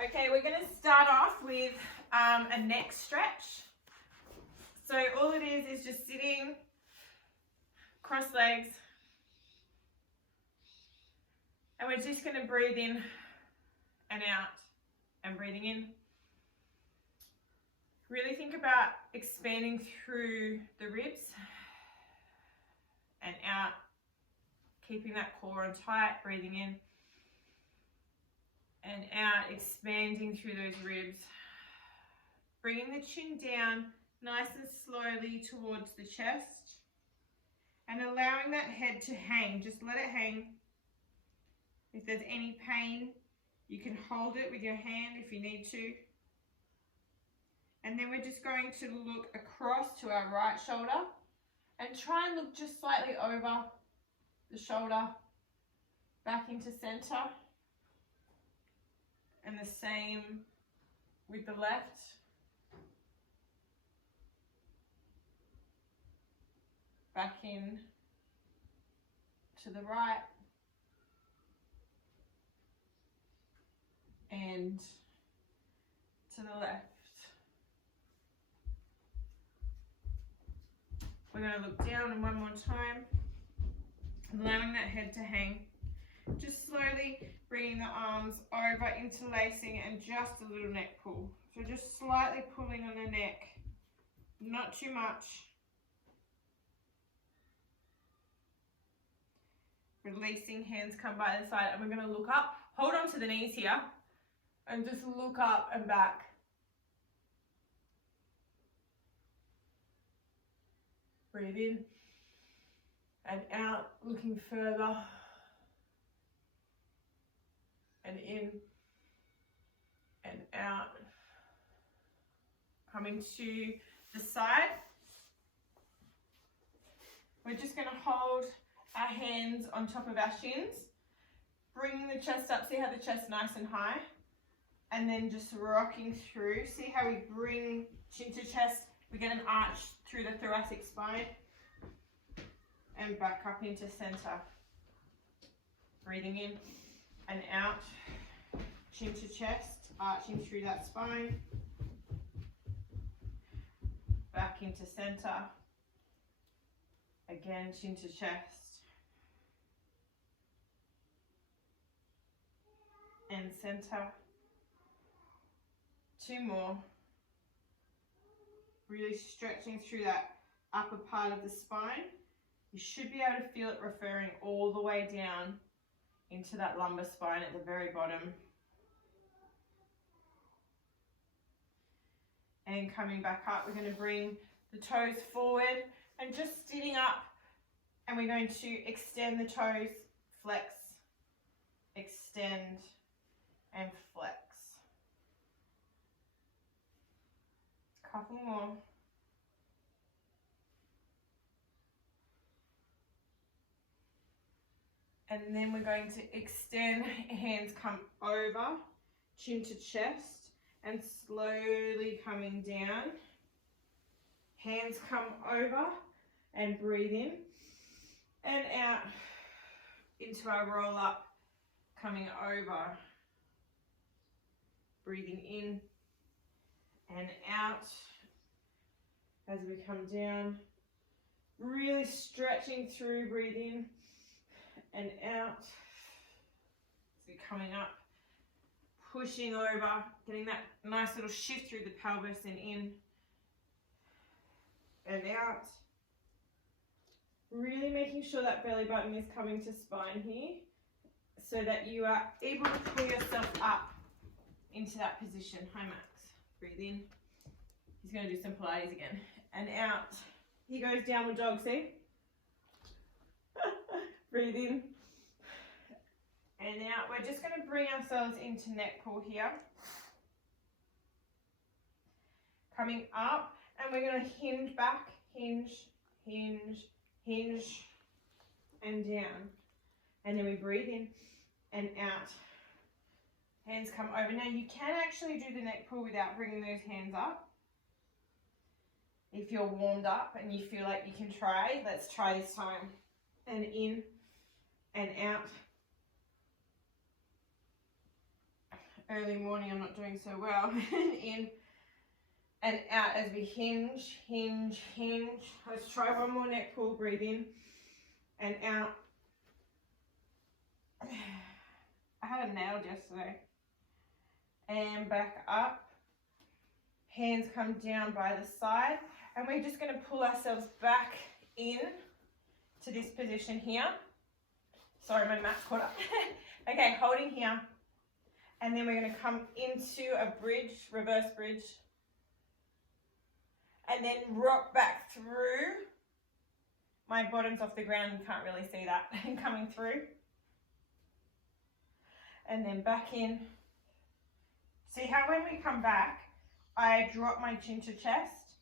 Okay, we're going to start off with a neck stretch. So all it is just sitting, cross legs, and we're just going to breathe in and out and breathing in. Really think about expanding through the ribs and out, keeping that core on tight, breathing in and out, expanding through those ribs. Bringing the chin down nice and slowly towards the chest and allowing that head to hang. Just let it hang. If there's any pain, you can hold it with your hand if you need to. And then we're just going to look across to our right shoulder and try and look just slightly over the shoulder, back into center. And the same with the left. Back in to the right. And to the left. We're going to look down one more time, allowing that head to hang. Just slowly bringing the arms over, interlacing, and just a little neck pull. So just slightly pulling on the neck, not too much. Releasing, hands come by the side, and we're going to look up. Hold on to the knees here, and just look up and back. Breathe in and out, looking further. And in and out. Coming to the side. We're just going to hold our hands on top of our shins. Bringing the chest up. See how the chest's nice and high. And then just rocking through. See how we bring chin to chest. We get an arch through the thoracic spine. And back up into center. Breathing in and out, chin to chest, arching through that spine, back into center, again chin to chest, and center, 2 more, really stretching through that upper part of the spine. You should be able to feel it referring all the way down into that lumbar spine at the very bottom. And coming back up, we're going to bring the toes forward and just sitting up, and we're going to extend the toes, flex, extend, and flex. Couple more. And then we're going to extend, hands come over, chin to chest, and slowly coming down. Hands come over and breathe in and out into our roll up, coming over. Breathing in and out as we come down. Really stretching through, breathe in and out. So you're coming up, pushing over, getting that nice little shift through the pelvis and in and out. Really making sure that belly button is coming to spine here so that you are able to pull yourself up into that position. Hi Max, breathe in. He's going to do some Pilates again. And out. He goes downward dog, see? Breathe in and out. We're just going to bring ourselves into neck pull here. Coming up, and we're going to hinge back, hinge, hinge, hinge, and down. And then we breathe in and out. Hands come over. Now you can actually do the neck pull without bringing those hands up. If you're warmed up and you feel like you can try, let's try this time. And in and out early morning, I'm not doing so well. In and out as we hinge, hinge, hinge. Let's try one more neck pull. Breathe in and out. I had a nail yesterday. And back up. Hands come down by the side. And we're just going to pull ourselves back in to this position here. Sorry, my mat's caught up. Okay, holding here. And then we're going to come into a bridge, reverse bridge. And then rock back through. My bottom's off the ground, you can't really see that coming through. And then back in. See how when we come back, I drop my chin to chest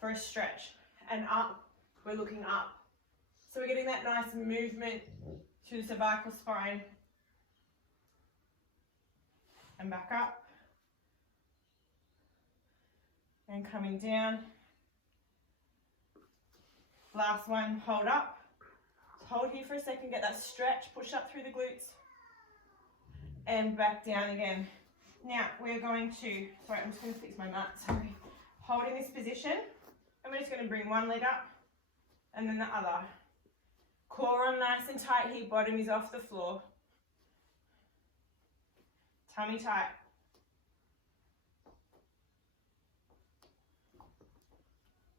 for a stretch. And up, we're looking up. So we're getting that nice movement through the cervical spine. And back up. And coming down. Last one, hold up. Hold here for a second, get that stretch, push up through the glutes. And back down again. Now, we're going to, sorry, I'm just going to fix my mat, sorry. Hold in this position, and we're just going to bring one leg up, and then the other. Core on nice and tight here, bottom is off the floor. Tummy tight.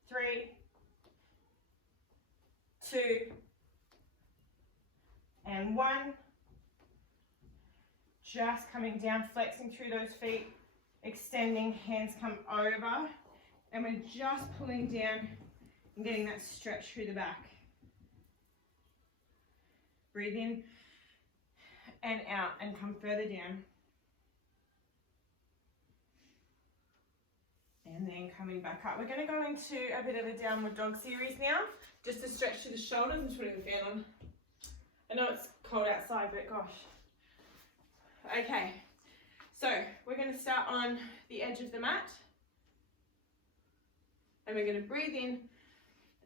3, 2, and 1. Just coming down, flexing through those feet, extending, hands come over, and we're just pulling down and getting that stretch through the back. Breathe in and out and come further down. And then coming back up. We're going to go into a bit of a downward dog series now, just to stretch to the shoulders. I'm just putting the fan on. I know it's cold outside, but gosh. Okay, so we're going to start on the edge of the mat. And we're going to breathe in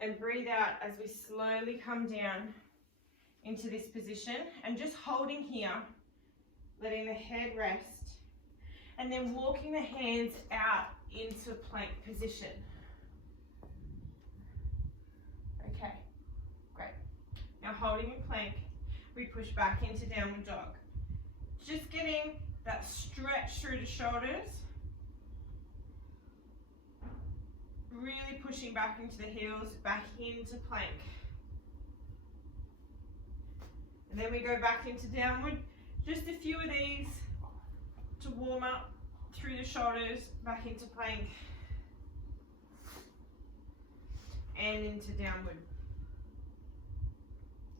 and breathe out as we slowly come down into this position. And just holding here, letting the head rest. And then walking the hands out into plank position. Okay, great. Now holding in plank, we push back into downward dog. Just getting that stretch through the shoulders. Really pushing back into the heels, back into plank. And then we go back into downward. Just a few of these to warm up through the shoulders, back into plank. And into downward.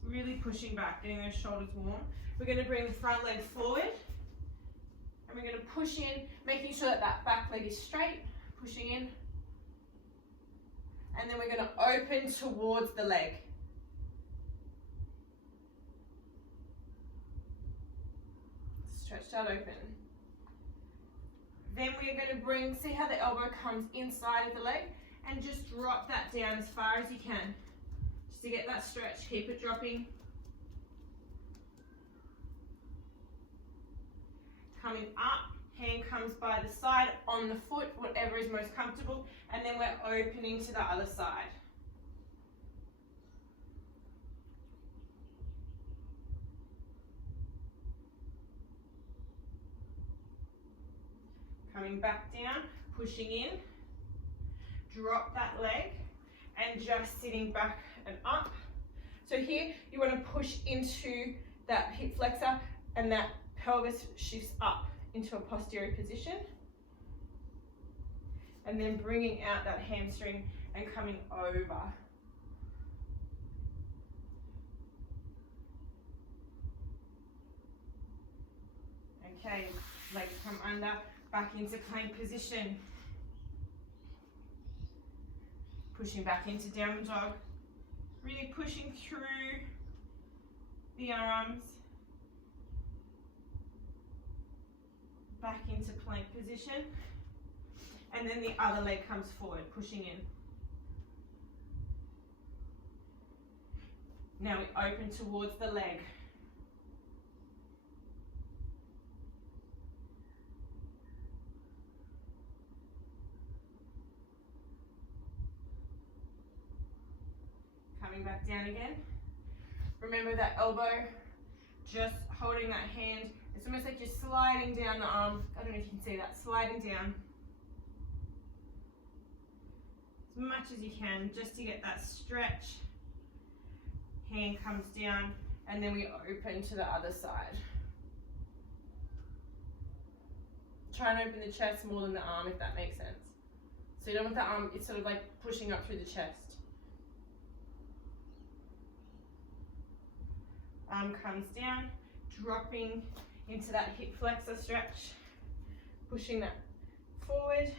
Really pushing back, getting those shoulders warm. We're going to bring the front leg forward. And we're going to push in, making sure that that back leg is straight. Pushing in. And then we're going to open towards the leg. Stretch that open. Then we're going to bring, see how the elbow comes inside of the leg, and just drop that down as far as you can. Just to get that stretch, keep it dropping. Coming up, hand comes by the side, on the foot, whatever is most comfortable, and then we're opening to the other side. Coming back down, pushing in, drop that leg, and just sitting back and up. So here, you want to push into that hip flexor, and that pelvis shifts up into a posterior position. And then bringing out that hamstring and coming over. Okay, legs come under. Back into plank position. Pushing back into downward dog. Really pushing through the arms. Back into plank position. And then the other leg comes forward, pushing in. Now we open. open towards the leg. coming back down again. Remember that elbow, just holding that hand. It's almost like you're sliding down the arm. I don't know if you can see that, sliding down as much as you can, just to get that stretch. Hand comes down, and then we open to the other side. Try and open the chest more than the arm, if that makes sense. So you don't want the arm, it's sort of like pushing up through the chest. Arm comes down, dropping into that hip flexor stretch, pushing that forward,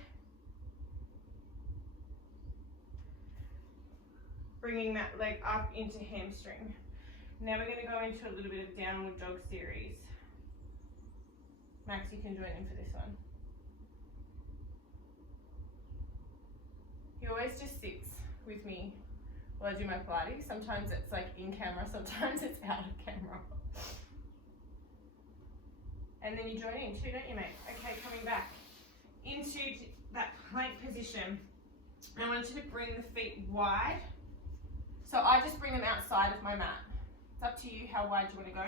bringing that leg up into hamstring. Now we're going to go into a little bit of downward dog series. Max, you can join in for this one. He always just sits with me while I do my Pilates. Sometimes it's like in camera, sometimes it's out of camera. And then you join in too, don't you, mate? Okay, coming back into that plank position. I want you to bring the feet wide. So I just bring them outside of my mat. It's up to you how wide you want to go.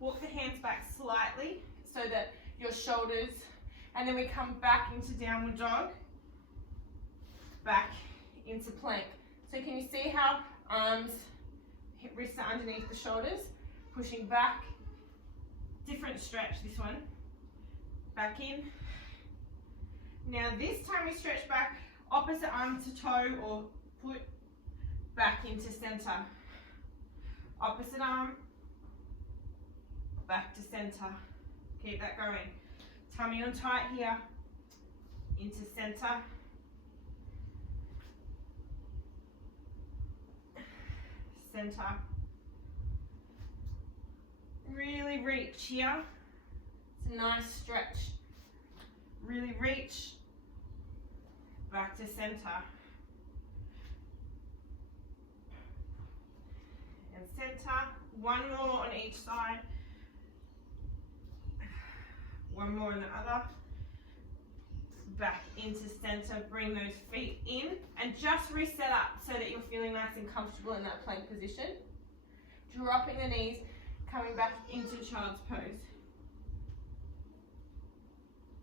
Walk the hands back slightly so that your shoulders, and then we come back into downward dog, back into plank. So can you see how arms, hip wrists are underneath the shoulders, pushing back, different stretch this one, back in. Now this time we stretch back, opposite arm to toe or foot, back into center. Opposite arm, back to center. Keep that going. Tummy on tight here, into center. Center. Really reach here. It's a nice stretch. Really reach. Back to center. And center. One more on each side. One more on the other. Back into center. Bring those feet in and just reset up so that you're feeling nice and comfortable in that plank position. Dropping the knees, coming back into child's pose.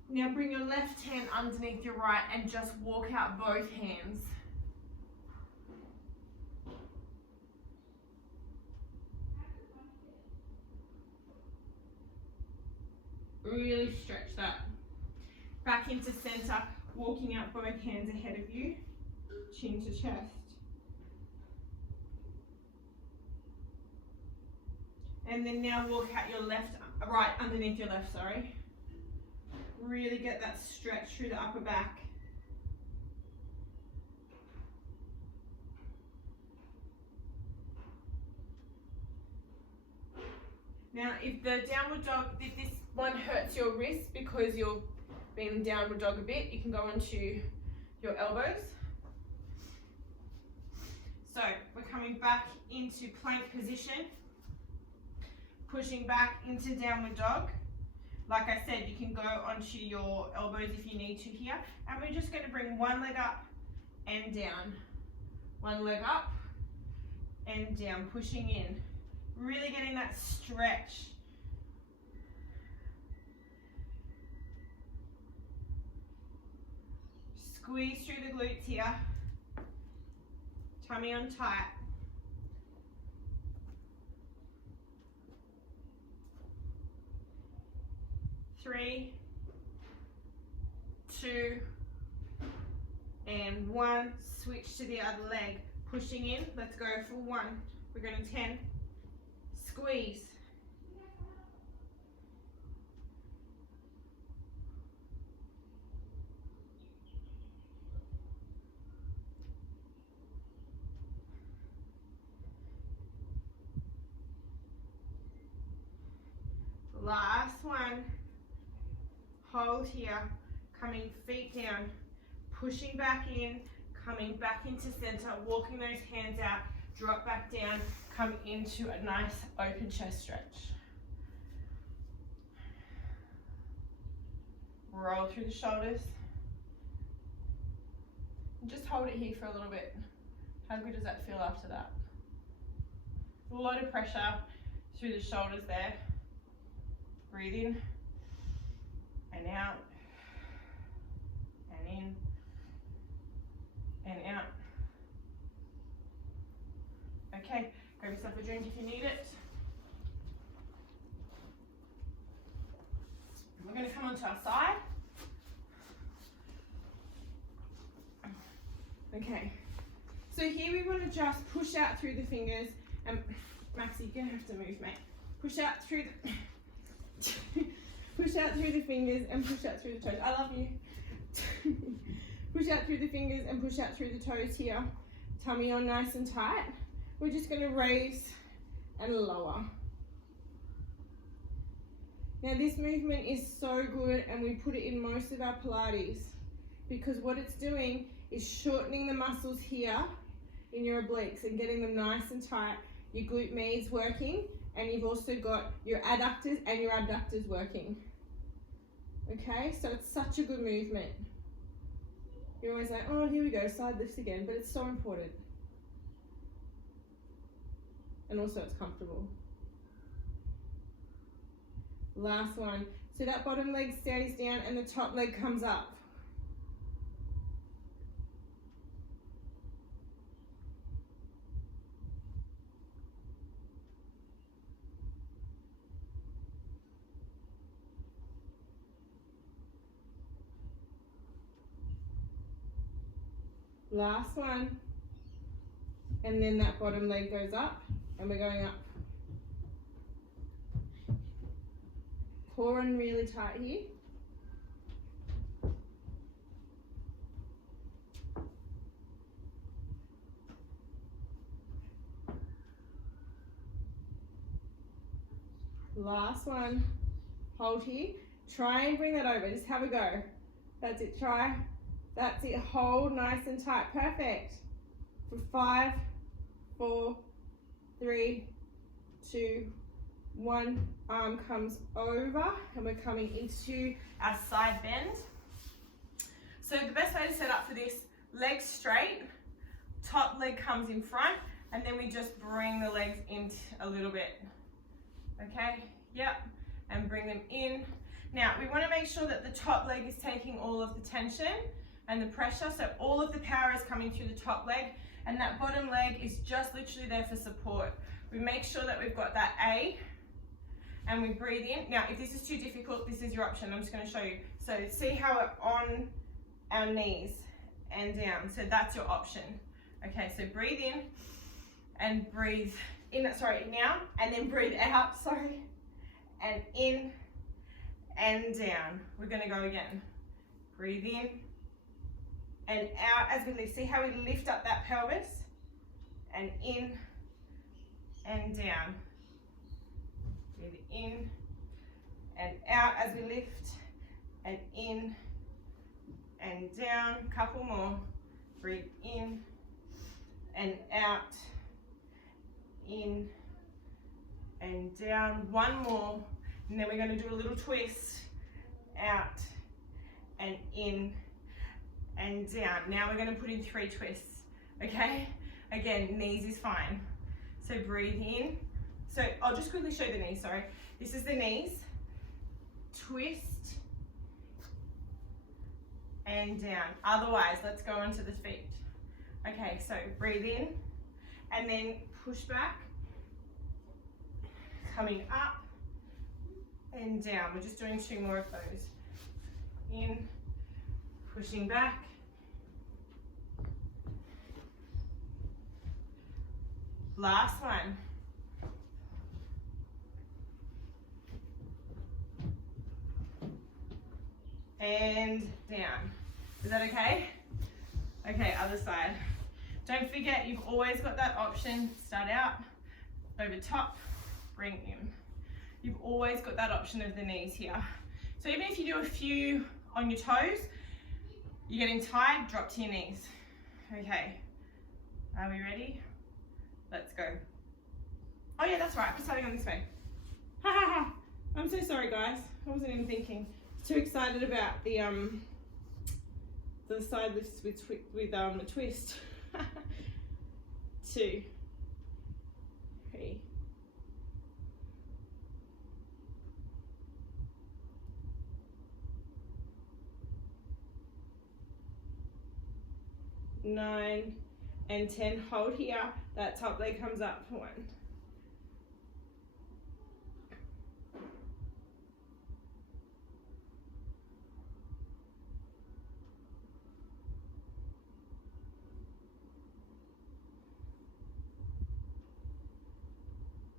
Now bring your left hand underneath your right and just walk out both hands. Really stretch that. Back into center, walking out both hands ahead of you, chin to chest. And then now walk out your right underneath your left, sorry. Really get that stretch through the upper back. Now, if the downward dog, if this one hurts your wrist because you're being downward dog a bit, you can go onto your elbows. So we're coming back into plank position, pushing back into downward dog. Like I said, you can go onto your elbows if you need to here. And we're just going to bring one leg up and down. One leg up and down, pushing in. Really getting that stretch. Squeeze through the glutes here. Tummy on tight. Three, 2, and 1. Switch to the other leg. Pushing in. Let's go for 1. We're going to 10. Squeeze. Last one. Hold here. Coming feet down. Pushing back in. Coming back into center. Walking those hands out. Drop back down. Come into a nice open chest stretch. Roll through the shoulders. And just hold it here for a little bit. How good does that feel after that? a lot of pressure through the shoulders there. Breathe in and out and in and out. Okay, grab yourself a drink if you need it. We're going to come onto our side. Okay, so here we want to just push out through the fingers, and Maxie, you're going to have to move, mate. Push out through the push out through the fingers and push out through the toes. I love you. Push out through the fingers and push out through the toes here. Tummy on nice and tight. We're just going to raise and lower. Now this movement is so good, and we put it in most of our Pilates because what it's doing is shortening the muscles here in your obliques and getting them nice and tight. Your glute med's working, and you've also got your adductors and your abductors working. Okay, so it's such a good movement. You're always like, oh, here we go, side lifts again, but it's so important. And also it's comfortable. Last one. So that bottom leg stays down and the top leg comes up. Last one. And then that bottom leg goes up and we're going up. Core in really tight here. Last one. Hold here. Try and bring that over. Just have a go. That's it. Try. That's it. Hold nice and tight. Perfect. For 5, 4, 3, 2, 1. Arm comes over and we're coming into our side bend. So the best way to set up for this, legs straight, top leg comes in front, and then we just bring the legs in a little bit. Okay, yep, and bring them in. Now we want to make sure that the top leg is taking all of the tension and the pressure, so all of the power is coming through the top leg, and that bottom leg is just literally there for support. We make sure that we've got that A, and we breathe in. Now, if this is too difficult, this is your option. I'm just going to show you. So see how we're on our knees and down. So that's your option. Okay, so breathe in and breathe in, sorry, now, and then breathe out, sorry, and in and down. We're going to go again. Breathe in and out as we lift. See how we lift up that pelvis, and in and down. Breathe in and out as we lift, and in and down. Couple more. Breathe in and out, in and down. One more, and then we're going to do a little twist. Out and in and down. Now we're going to put in 3 twists. Okay, again, knees is fine. So breathe in. So I'll just quickly show the knees, sorry. This is the knees. Twist and down. Otherwise, let's go onto the feet. Okay, so breathe in and then push back. Coming up and down. We're just doing 2 more of those. In, pushing back. Last one. And down. Is that okay? Okay, other side. Don't forget, you've always got that option. Start out, over top, bring in. You've always got that option of the knees here. So even if you do a few on your toes, you're getting tired, drop to your knees. Okay, are we ready? Let's go. Oh yeah, that's right, I'm starting on this way. Ha ha ha. I'm so sorry guys, I wasn't even thinking. Too excited about the side lifts with a twist. 2, 3. 9, and 10. Hold here. That top leg comes up for 1.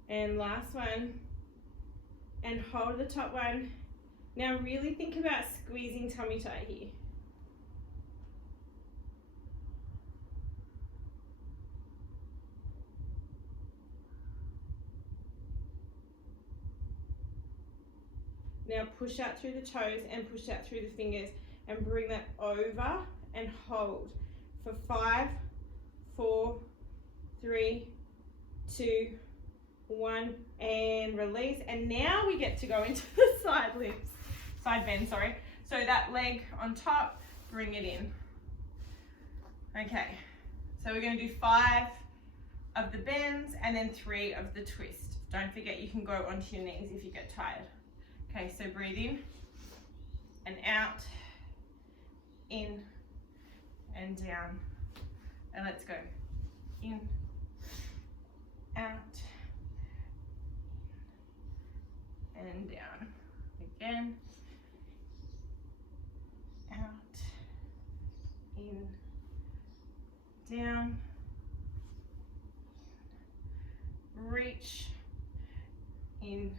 And last one. And hold the top one. Now really think about squeezing tummy tight here. Now push out through the toes and push out through the fingers and bring that over and hold for 5, 4, 3, 2, 1, and release. And now we get to go into the side bend, sorry. So that leg on top, bring it in. Okay, so we're going to do 5 of the bends and then 3 of the twist. Don't forget you can go onto your knees if you get tired. Okay, so breathe in and out, in and down. And let's go. In, out, and down. Again. Out, in, down. Reach, in.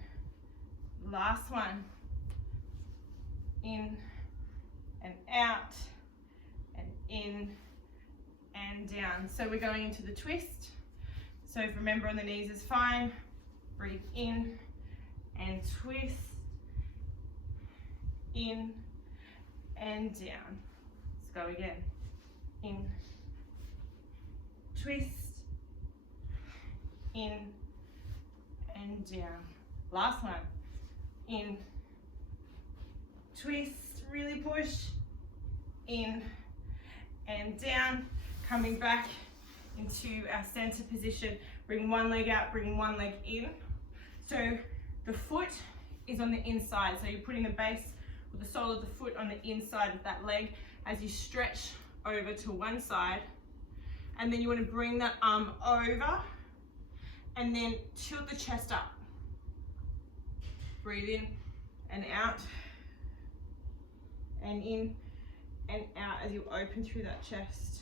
Last one. In and out and in and down. So we're going into the twist. So if remember on the knees is fine. Breathe in and twist. In and down. Let's go again. In, twist, in and down. Last one. In, twist, really push, in and down, coming back into our center position. Bring one leg out, bring one leg in. So the foot is on the inside, so you're putting the base or the sole of the foot on the inside of that leg as you stretch over to one side, and then you want to bring that arm over and then tilt the chest up. Breathe in and out and in and out as you open through that chest.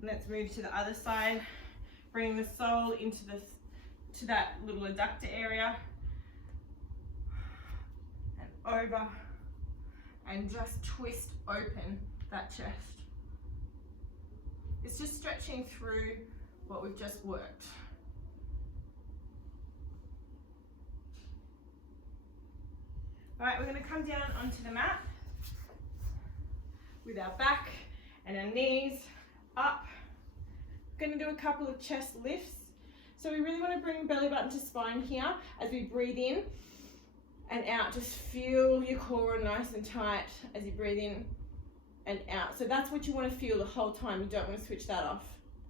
Let's move to the other side. Bring the sole into to that little adductor area and over, and just twist open that chest. It's just stretching through what we've just worked. All right, we're going to come down onto the mat with our back and our knees up. We're going to do a couple of chest lifts. So we really want to bring belly button to spine here as we breathe in and out. Just feel your core nice and tight as you breathe in and out. So that's what you want to feel the whole time. You don't want to switch that off.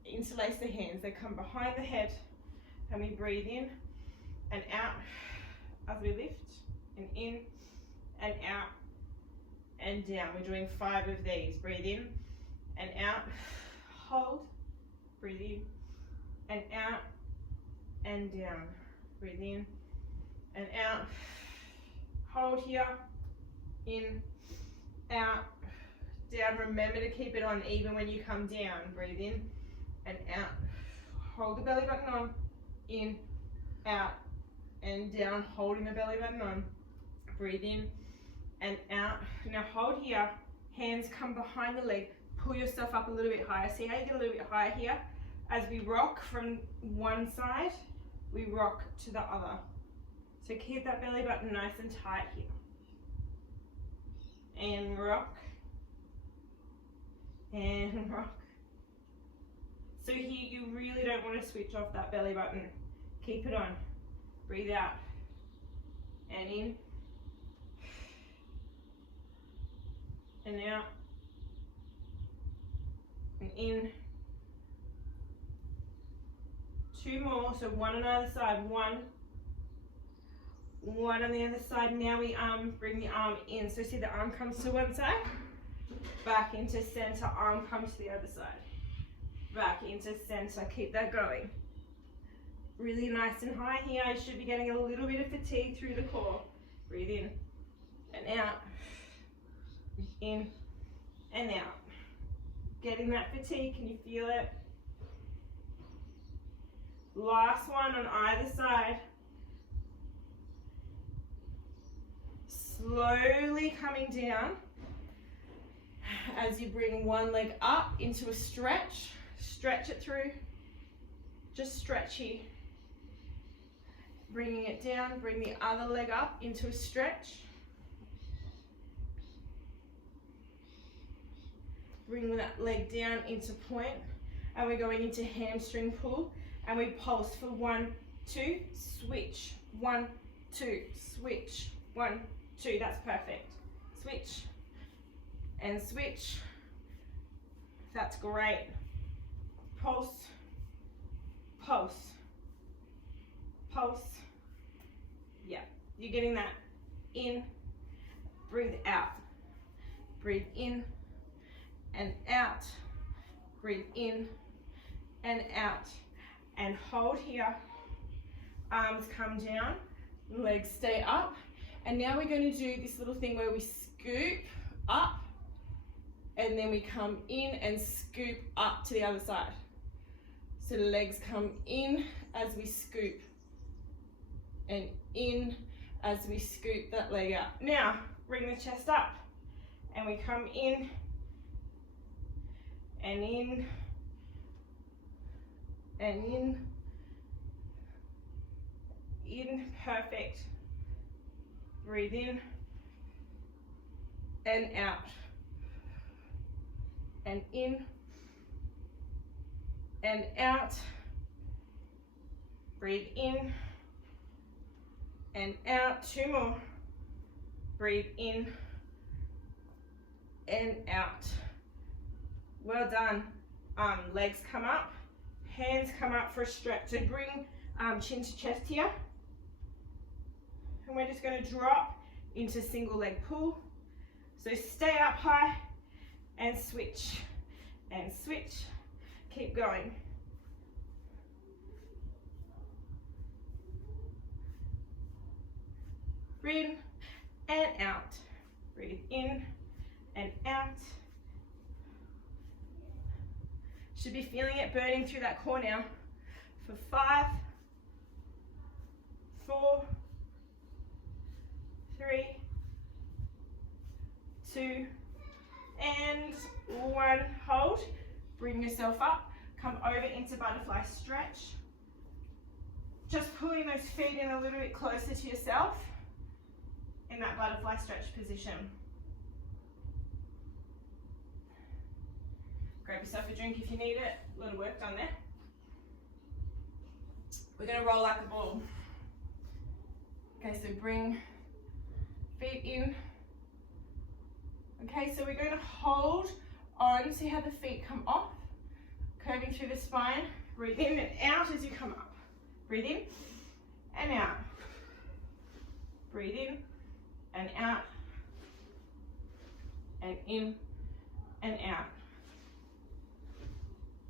Interlace the hands. They come behind the head and we breathe in and out as we lift, and in and out and down. We're doing 5 of these. Breathe in and out, hold, breathe in and out and down. Breathe in and out, hold here, in, out, down. Remember to keep it on even when you come down. Breathe in and out, hold the belly button on, in, out and down, holding the belly button on. Breathe in and out. Now hold here, hands come behind the leg, pull yourself up a little bit higher. See how you get a little bit higher here? As we rock from one side, we rock to the other. So keep that belly button nice and tight here. And rock. And rock. So here you really don't want to switch off that belly button. Keep it on. Breathe out. And in. And out. And in. 2 more, so one on either side. 1, One on the other side. Now we bring the arm in. So see the arm comes to one side, back into center, arm comes to the other side, back into center. Keep that going. Really nice and high here. You should be getting a little bit of fatigue through the core. Breathe in and out, in and out. Getting that fatigue, can you feel it? Last one on either side. Slowly coming down as you bring one leg up into a stretch. Stretch it through. Just stretch here. Bringing it down, bring the other leg up into a stretch. Bring that leg down into point, and we're going into hamstring pull, and we pulse for 1, 2, switch, 1, 2, switch, 1, 2, that's perfect. Switch and switch. That's great. Pulse, pulse, pulse. Yeah, you're getting that. In, breathe out. Breathe in and out. Breathe in and out. And hold here. Arms come down, legs stay up. And now we're going to do this little thing where we scoop up and then we come in and scoop up to the other side. So the legs come in as we scoop and in as we scoop that leg up. Now, bring the chest up and we come in and in and in, perfect. Breathe in and out and in and out. Breathe in and out. 2 more. Breathe in and out. Well done. Legs come up, hands come up for a stretch. So bring chin to chest here. And we're just going to drop into single leg pull. So stay up high and switch and switch. Keep going. Breathe in and out. Breathe in and out. Should be feeling it burning through that core now. For 5, 4, 3, 2, and 1. Hold. Bring yourself up. Come over into butterfly stretch. Just pulling those feet in a little bit closer to yourself in that butterfly stretch position. Grab yourself a drink if you need it. A little work done there. We're going to roll like a ball. Okay, so bring feet in. Okay, so we're going to hold on. See how the feet come off? Curving through the spine. Breathe in and out as you come up. Breathe in and out. Breathe in and out. And in and out.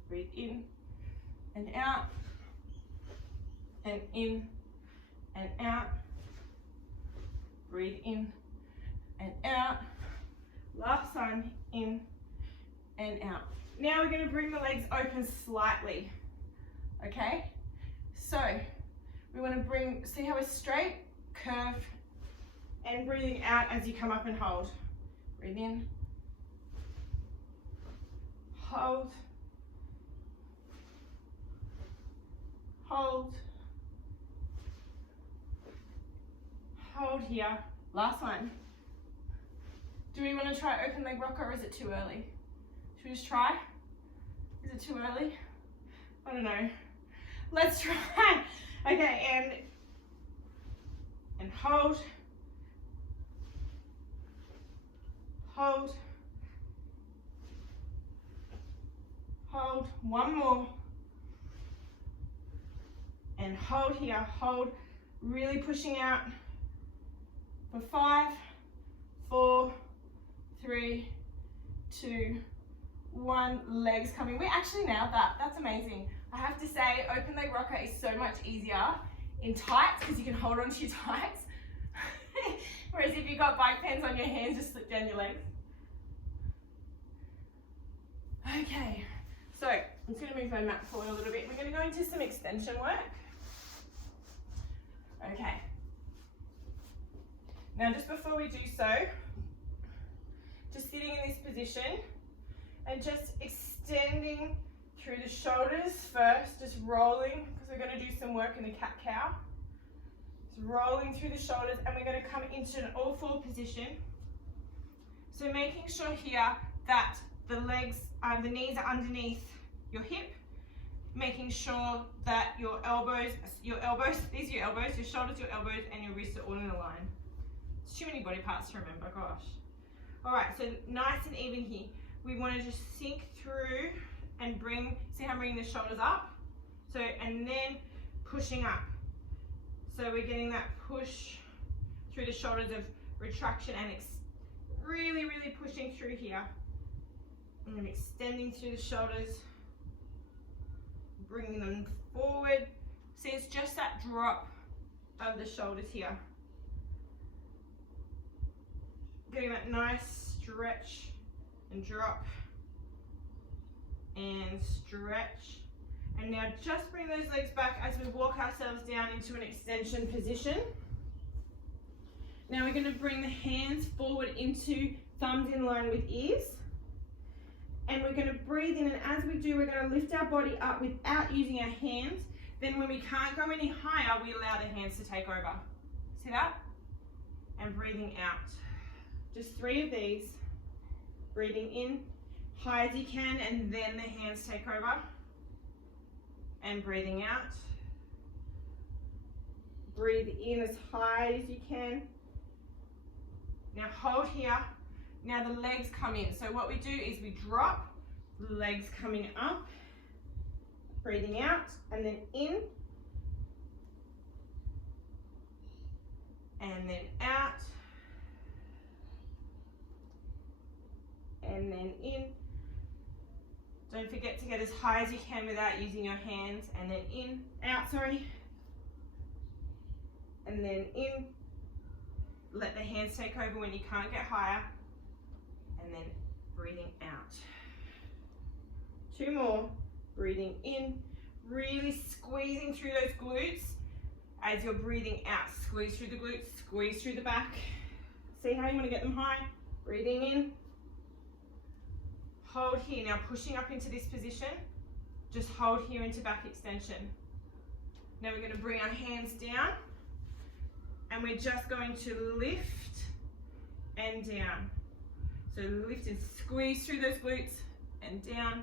Breathe in and out. And in and out. Breathe in and out. Last time, in and out. Now we're going to bring the legs open slightly. Okay? So, we want to bring, see how we're straight, curve, and breathing out as you come up and hold. Breathe in. Hold. Hold. Hold here. Last one. Do we want to try open leg rocker or is it too early? Should we just try? Is it too early? I don't know. Let's try. Okay, and hold. Hold. Hold. One more. And hold here. Hold. Really pushing out. For 5, 4, 3, 2, 1. Legs coming. We actually nailed that. That's amazing. I have to say, open leg rocker is so much easier in tights because you can hold on to your tights. Whereas if you've got bike pants on your hands, just slip down your legs. Okay, so I'm just going to move my mat forward a little bit. We're going to go into some extension work. Okay. Now just before we do so, just sitting in this position and just extending through the shoulders first, just rolling, because we're going to do some work in the cat-cow. Just rolling through the shoulders, and we're going to come into an all-four position. So making sure here that the legs, the knees are underneath your hip, making sure that your elbows, these are your elbows, your shoulders, your elbows, and your wrists are all in a line. It's too many body parts to remember, gosh. All right, so nice and even here. We want to just sink through and bring, see how I'm bringing the shoulders up? So, and then pushing up. So we're getting that push through the shoulders of retraction and really, really pushing through here. And then extending through the shoulders, bringing them forward. See, it's just that drop of the shoulders here. Getting that nice stretch and drop and stretch. And now just bring those legs back as we walk ourselves down into an extension position. Now we're going to bring the hands forward into thumbs in line with ears. And we're going to breathe in, and as we do, we're going to lift our body up without using our hands. Then when we can't go any higher, we allow the hands to take over. See that? And breathing out. Just 3 of these. Breathing in, high as you can, and then the hands take over. And breathing out. Breathe in as high as you can. Now hold here. Now the legs come in. So what we do is we drop, legs coming up, breathing out, and then in, and then out, and then in. Don't forget to get as high as you can without using your hands, and then in, out, sorry, and then in. Let the hands take over when you can't get higher. And then breathing out. 2 more. Breathing in, really squeezing through those glutes as you're breathing out. Squeeze through the glutes, squeeze through the back. See how you want to get them high. Breathing in. Hold here. Now pushing up into this position. Just hold here into back extension. Now we're going to bring our hands down. And we're just going to lift and down. So lift and squeeze through those glutes and down.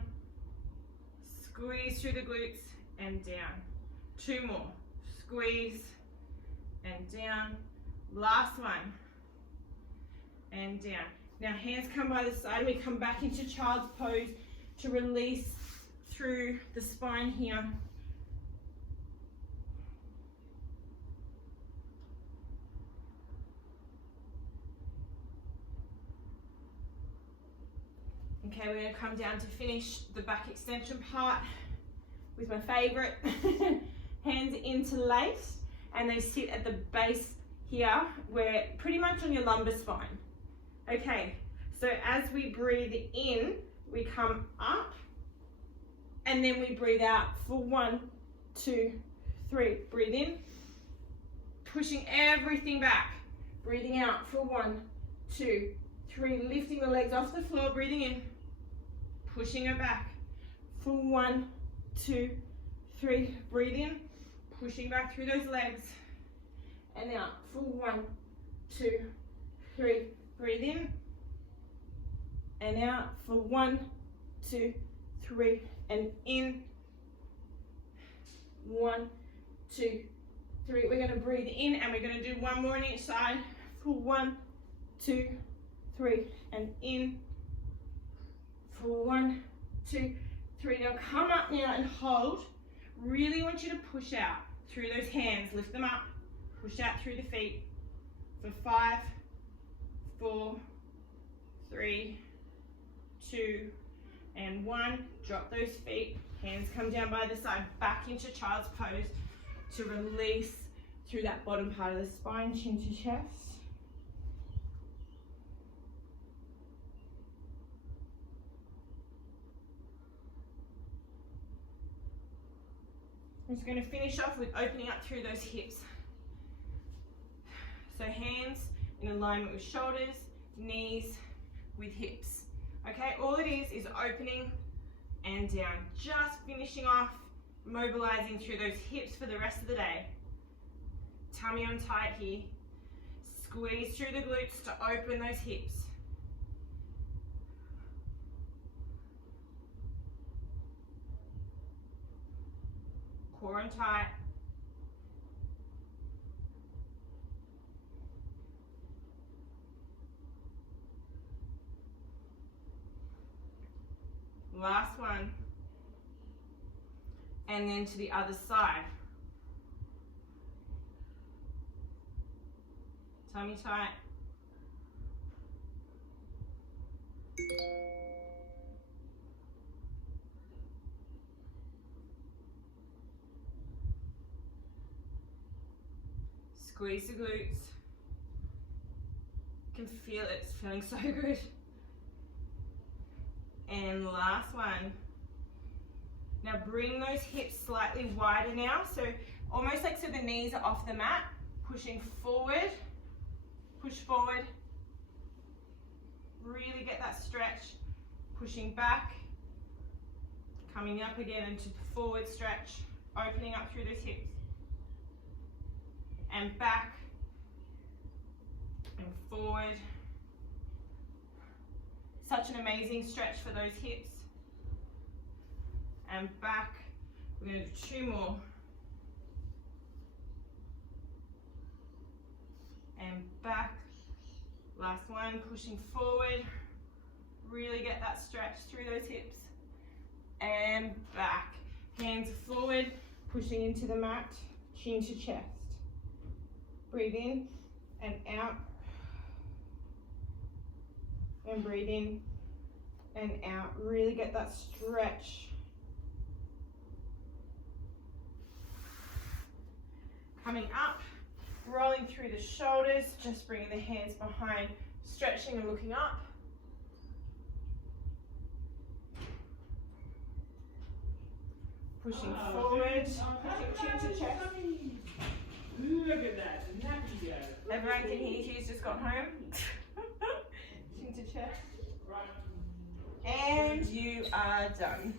Squeeze through the glutes and down. 2 more. Squeeze and down. Last one. And down. Now hands come by the side. We come back into child's pose to release through the spine here. Okay, we're going to come down to finish the back extension part with my favourite. Hands interlaced, and they sit at the base here, where pretty much on your lumbar spine. Okay, so as we breathe in, we come up, and then we breathe out for 1, 2, 3. Breathe in, pushing everything back. Breathing out for 1, 2, 3. Lifting the legs off the floor, breathing in. Pushing it back for 1, 2, 3. Breathe in, pushing back through those legs, and out for 1, 2, 3. Breathe in, and out for 1, 2, 3, and in. 1, 2, 3. We're going to breathe in, and we're going to do 1 more on each side for 1, 2, 3, and in. For 1, 2, 3. Now come up now and hold. Really want you to push out through those hands. Lift them up. Push out through the feet. For 5, 4, 3, 2, and 1. Drop those feet. Hands come down by the side, back into child's pose to release through that bottom part of the spine, chin to chest. I'm just going to finish off with opening up through those hips. So hands in alignment with shoulders, knees with hips. Okay, all it is opening and down. Just finishing off, mobilizing through those hips for the rest of the day. Tummy on tight here. Squeeze through the glutes to open those hips. Core on tight. Last one. And then to the other side. Tummy tight. Squeeze the glutes. You can feel it, it's feeling so good. And last one. Now bring those hips slightly wider now, so almost like so the knees are off the mat, pushing forward, push forward, really get that stretch, pushing back, coming up again into forward stretch, opening up through those hips, and back, and forward. Such an amazing stretch for those hips. And back. We're going to do 2 more. And back. Last one, pushing forward. Really get that stretch through those hips. And back. Hands forward, pushing into the mat, chin to chest. Breathe in and out. And breathe in and out. Really get that stretch. Coming up, rolling through the shoulders, just bringing the hands behind, stretching and looking up. Pushing forward, pushing chin to chest. Look at that, nappy guy. Everyone can hear who's just got home. Chin to chest. And you are done.